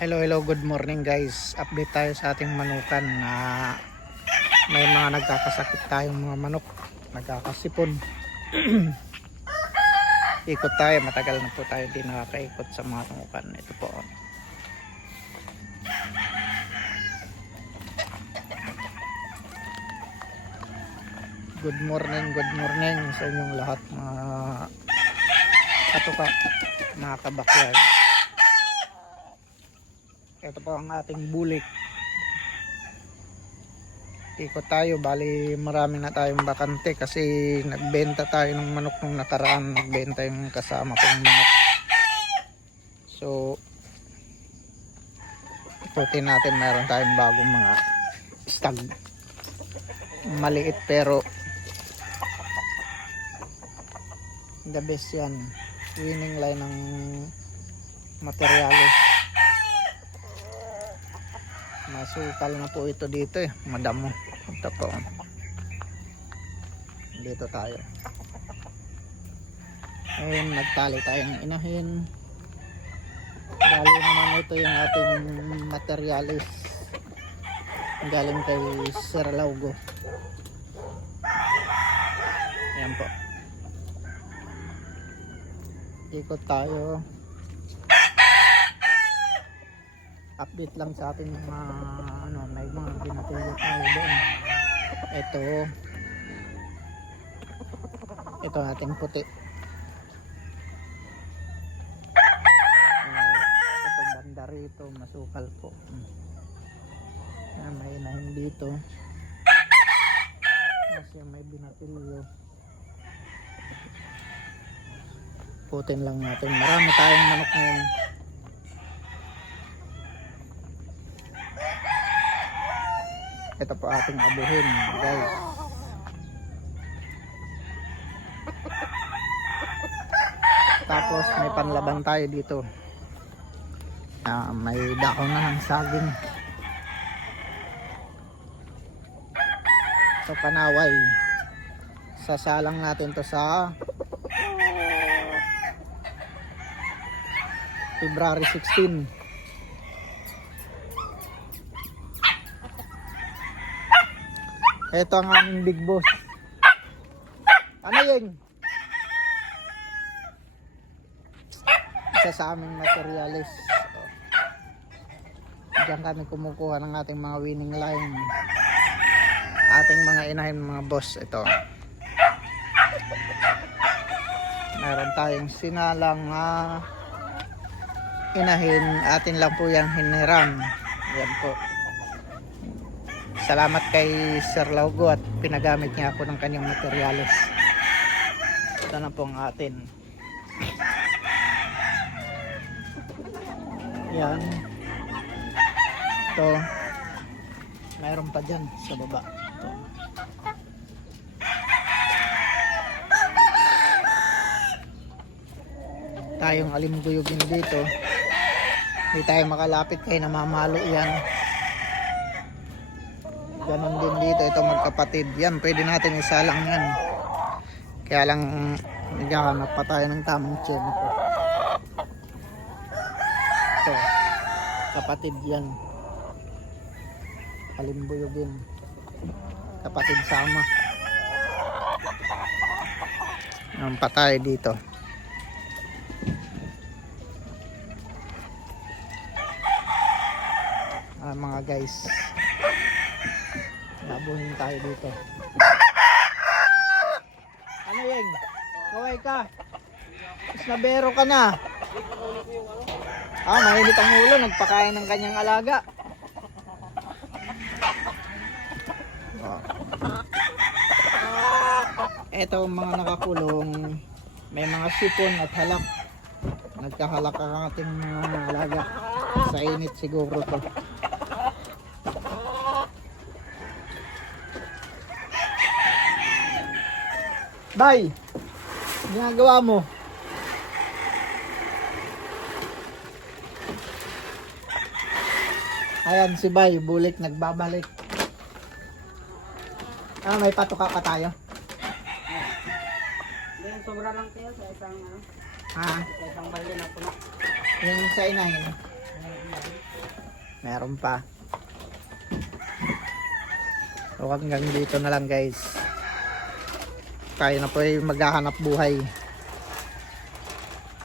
Hello, hello, good morning guys. Update tayo sa ating manukan na may mga nagkakasakit tayong mga manok. Nagkakasipon. Ikot tayo, matagal na po tayo din nakakaikot sa mga manukan. Ito po. Good morning, good morning sa inyong lahat mga katuka, mga kabakyard. Ito po ang ating bulik. Ikot tayo, bali marami na tayong bakante kasi nagbenta tayo ng manok nung nakaraan. Nagbenta yung kasama kong manok. So, ikutin natin meron tayong bagong mga stag. Maliit pero the best yan. Winning line ng materials. Masukal na po ito dito eh. Madamo. Ito po. Dito tayo. Ngayon, nagtali tayong inahin. Galing naman ito yung ating materialis. Galing kay Sir Laugo. Ayan po. Ikot tayo. Update lang sa ating mga ano, may mga binatulot tayo doon. Ito ito ating puti. Ito banda rito, masukal po. Yan, may inahin dito. Kasi may binatilyo. Putin lang natin. Marami tayong manok ngayon. Ito po ating abuhin guys. Tapos may panlaban tayo dito. Ah, may dahon na ng saging. So panaway. Sasalang natin to sa February 16 Ito ang aming big boss. Ano yun? Isa sa aming materialis. Diyan kami kumukuha ng ating mga winning line. Ating mga inahin mga boss. Ito. Meron tayong sinalang uh, inahin. Atin lang po yung hiniram. Yan po salamat kay Sir Laugo at pinagamit niya ako ng kanyang materyales. Ito na po ang atin. Yan. Ito. Mayroon pa dyan sa baba. Ito. tayong alimguyugin dito. Hindi tayo makalapit kay namamalo yan Ganon din dito, ito magkapatid. Yan, pwede natin isalang yan. Kaya lang, naghahanap pa tayo ng tamang chain ito. Ito, kapatid yan. Kalimbuyogin. Kapatid sama. Yan pa tayo dito. Ah, mga guys Labuhin tayo dito. Ano yan? Kaway ka. Mas nabero ka na. Ah, mainit ang ulo. Nagpakain ng kanyang alaga. Ito ang mga nakakulong. May mga sipon at halak. Nagkahalak ang ating mga alaga. Sa init siguro to. Bay, ginagawa mo? Ayan si Bay, bulik nagbabalik. Ah, may patuka pa tayo. Yung sobra lang tayo sa isang ano, Ha, sa isang balde na puno. yung sa inahin. Meron pa. So hanggang dito na lang guys. Tayo na po ay maghahanap buhay.